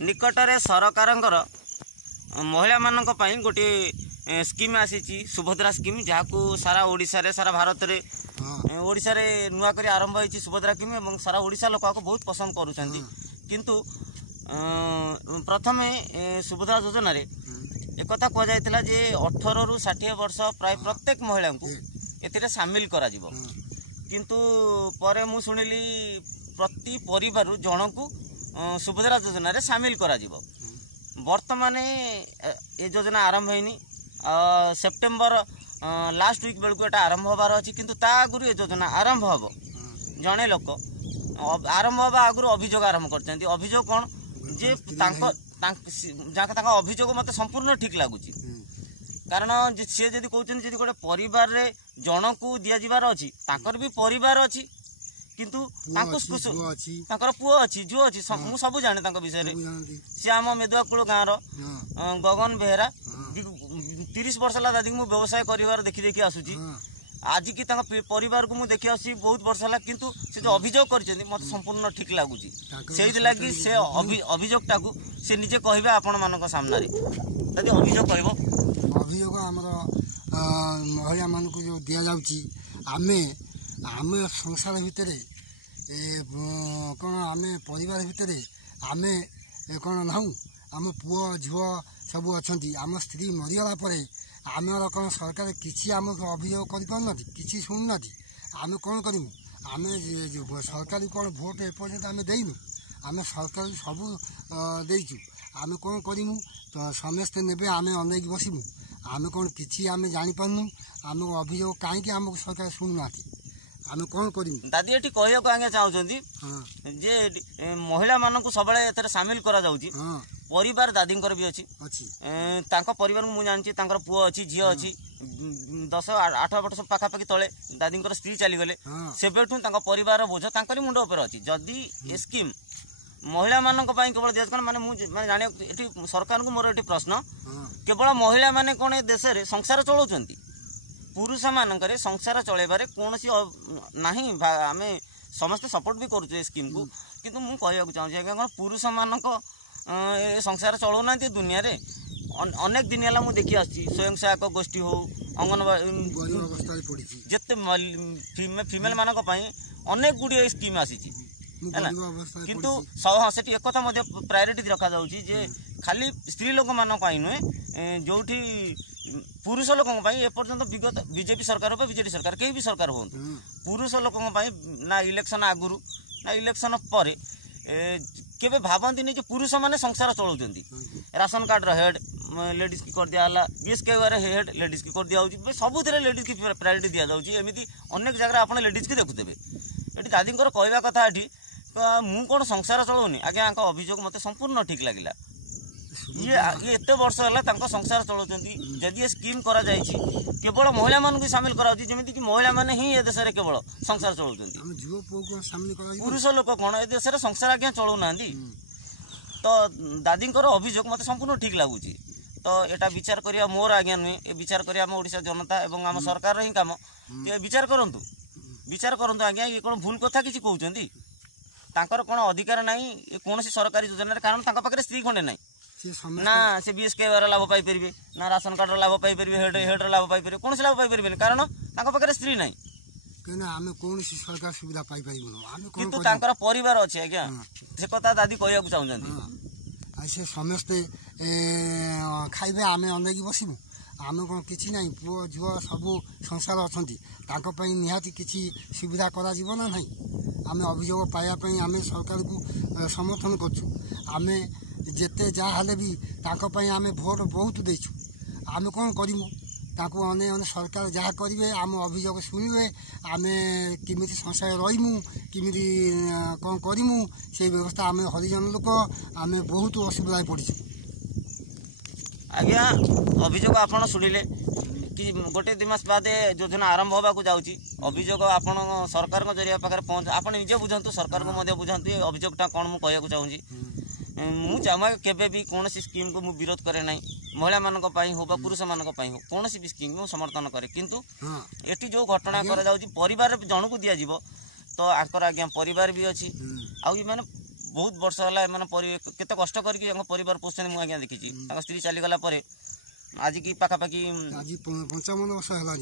निकटरे सरकारंकर महिला मानक पई गोटे स्कीम आसी सुभद्रा स्कीम जहाँ सारा ओडिशा रे सारा भारत रे ओडिशा रे नुआ करी आरंभ होई सुभद्रा स्कीम और सारा ओडिशा लोक को बहुत पसंद करूछंती किंतु प्रथमे सुभद्रा योजना रे एक कथा कह जायतिला जे 18 रु 60 वर्ष प्राय प्रत्येक महिला को एतिरे शामिल करा जिवो किंतु परे मु सुनिली प्रति परिवार जन को सुभद्रा योजना रे शामिल करा जिवो वर्तमान ये योजना आरंभ होइनी सेप्टेम्बर लास्ट वीक बेलू एटा आरंभ होबार अछि किंतु ता आगुरु ये योजना आरंभ हबो जने लोक आरंभ होबा आगुरु अभियोग आरंभ करछन्ती अभियोग कोन जे तांका अभियोग मते संपूर्ण ठीक लागुची कारण सी जदि कहते जदि गोटे परिवार रे जन को दिया जिबार अछि तांकर भी परिवार अछि किंतु तांकर पुओ अछि जो अछि मु सब जाने तांका विषय रे से आम मेदुआकुल गाँव गगन बेहरा 30 वर्ष ला दादी मु व्यवसाय करिवार देखि देखि आसुची आज की परिवार को मुझे देखी आसी बहुत वर्ष है किंतु से जो अभियोग कर मत संपूर्ण ठीक लगुच से लगी से अभियोगटा को से निजे कहबे आपण मान सामने यदि अभियोग कह अभियोग आम महिला मान को जो दि जाऊँगी आमे आमे संसार भितर कौन आम परिवार भितर आमे कौन ना आम पुओ झुओ सब अच्छा आम स्त्री मरीगला आमर कौन सरकार किसी आम अभियोग कर शुणुना आम कौन करूँ आम सरकार कौन भोट एपर्यंत आम देनु आम सरकार सब देचु आम कौन करूँ तो समस्ते ने आम अनेक बसमु आम कौन किसी आम जापारू आम अभियोग कहीं आम सरकार शुणुना आम कौन करूँ दादी ये कहूँ आगे चाहते जे महिला मान सब सामिल करा परिवार दादींकर भी अच्छी परिवार को मुझे जानती पुओ अच्छी झी अच्छी 10-8 वर्ष पाखापाखि तले दादींकर स्त्री चलीगले सेबेठू परिवार बोझ तांकरी मुंड उपर अच्छी जदि ए स्कीम महिला मान केवल दिया माने माने जाने सरकार को मोर ये प्रश्न केवल महिला माने कौन ए देश में संसार चलाउछंती पुरुष मान संसार चलैबारे कौन ना आम समस्ते सपोर्ट भी करुचे स्कीम को किंतु मु कहूँ चाहिए पुरुष मानक संसार चलाऊना दुनिया रे अनेक दिन है मुझे देखी आसी स्वयं सहायक गोष्ठी हो अंगनवाड़ी जिते फिमेल मान अनेक गुड़िया स्कीम आसी किंतु हाँ से एक कथा प्रायोरिटी रखा जाउची जे खाली स्त्री लोक मान नुहे जो पुरुष लोक एपर्यंत विगत बीजेपी सरकार हो बीजेडी सरकार कहीं भी सरकार हो पुरुष लोक ना इलेक्शन आगुरी ना इलेक्शन पर केबे भावती नहीं पुरुष माने संसार चलाउछंती राशन कार्ड रो हेड लेडीज की कर दिया बीएसके हेड लेडीज की कर दिया सब लेडीज की प्रायोरिटी दि जाऊँगी एमती अनेक जगह आप लेडीज की देखुथे ये दादी कहवा कथा ये मु कौन संसार चलाऊनी आगे अभियोग मत संपूर्ण ठीक लगे ये एत वर्ष है संसार चलाउछंती जदि ये स्कीम करा जायछि केवल महिला मान को सामिल करा जमी कि महिला माने ही ए देश केवल संसार चलाउछंती पुरुष लोक कौन ए देश संसार आज्ञा चलाऊना तो दादी अभियोग मत संपूर्ण ठीक लगुच तो यहाँ विचार करिया मोर आज्ञा नुहे ये विचार करिया आम ओडिशा जनता एवं आम सरकार ही काम ये विचार करंतु आज्ञा ये कौन भूल कथा किसी कहते तांकर कौन अधिकार नहीं कौन सरकारी योजना कारण तांका पाखरे स्त्री खंडे नहीं ना से बीएसके लाभ पाई परिबे ना राशन कार्ड लाभ पाई परिबे हेड लाभ पाई परिबे कौन लाभ पाई परिबे कारण तांका पाखरे स्त्री नहीं कहना आमे कौन सरकार सुविधा पाई परिबो आमे किंतु तांकर परिवार अछि आज्ञा से कथा दादी कहया को चाहउछन्ती से समस्ते खाइबे आमे अनेक बसिबु आमे कौन किछि नहीं पुओ झुओ सब संसार अछंती तांको पई निहाती किछि सुविधा करा जीव ना नहीं आमे अभियोग पाया पई आमे सरकार को समर्थन करछु आमे जेते जा हले भी तांको पई आमे भोट बहुत देछु आमे कौन करिमु ताको अने अने सरकार जहाँ करेंगे आम अभियोग शुणे आम किमी संसार रहीमु किमी कौन करूँ से व्यवस्था आम हरिजन लोक आम बहुत असुविधा पड़ी आज्ञा अभियोग आपड़ शुणिले कि गोटे 2 मास बाद योजना आरंभ होगा जाऊँगी अभियोग आप सरकार जरिया पाखे पहुँच आप निजे बुझातु सरकार को बुझातु अभियोगटा कौन मुझे कहूँ चाहूँगी मुझे केवे भी कौन स्कीम को मुझे विरोध करे ना महिला मान हो पुरुष मान हो कौन भी स्कीम को समर्थन करे किंतु ये जो घटना कर परिवार जन को दि जाव तो आंकर आज्ञा परिवार भी अच्छी आउ मैंने बहुत वर्ष है मैंने केते कष्ट करके परिवार पोषण मुझे आज्ञा देखी स्त्री चलीगला आज की पाखापाखि 55 वर्ष है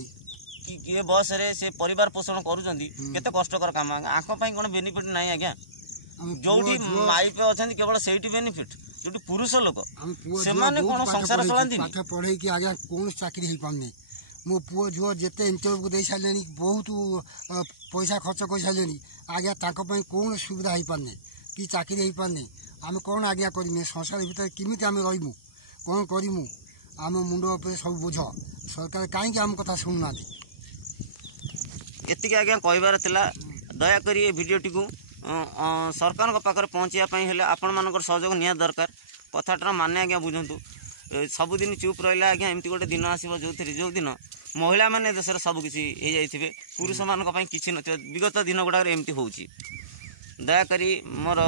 किए बयस से परिवार पोषण करुँचे कष्टकर काम आंख कौन बेनिफिट ना आज्ञा जो माई पे अच्छा केवल से बेनिफिट जो पुरुष लोक से कौन संसार चलाती पाठ पढ़े कि आज्ञा कौन चाकरी हो पाने मो पुओ झुओ जिते इंटरव्यू दे सारे बहुत पैसा खर्च कर सारे आज्ञा कौन सुविधा हो पाने कि चाकरी हो पाने आम कौन आज्ञा करें संसार भितर किमित आम रहीमु कौन करूँ आम मुंड उपर सब बोझ सरकार कहीं आम कथा शुणुना एति आज्ञा कहबार दयाकोरी ये भिडटी को सरकार पाखे पहुँचापी आपण मान सहयोग निया दरकार कथाटार माने आज्ञा बुझंतु सबुदिन चुप रहा आज्ञा एमती गोटे दिन आसो जो दिन महिला मैंने देश सबकि हो जाइए पुरुष मानी कि विगत दिन गुड़ाक एमती हो दयाकोरी मोर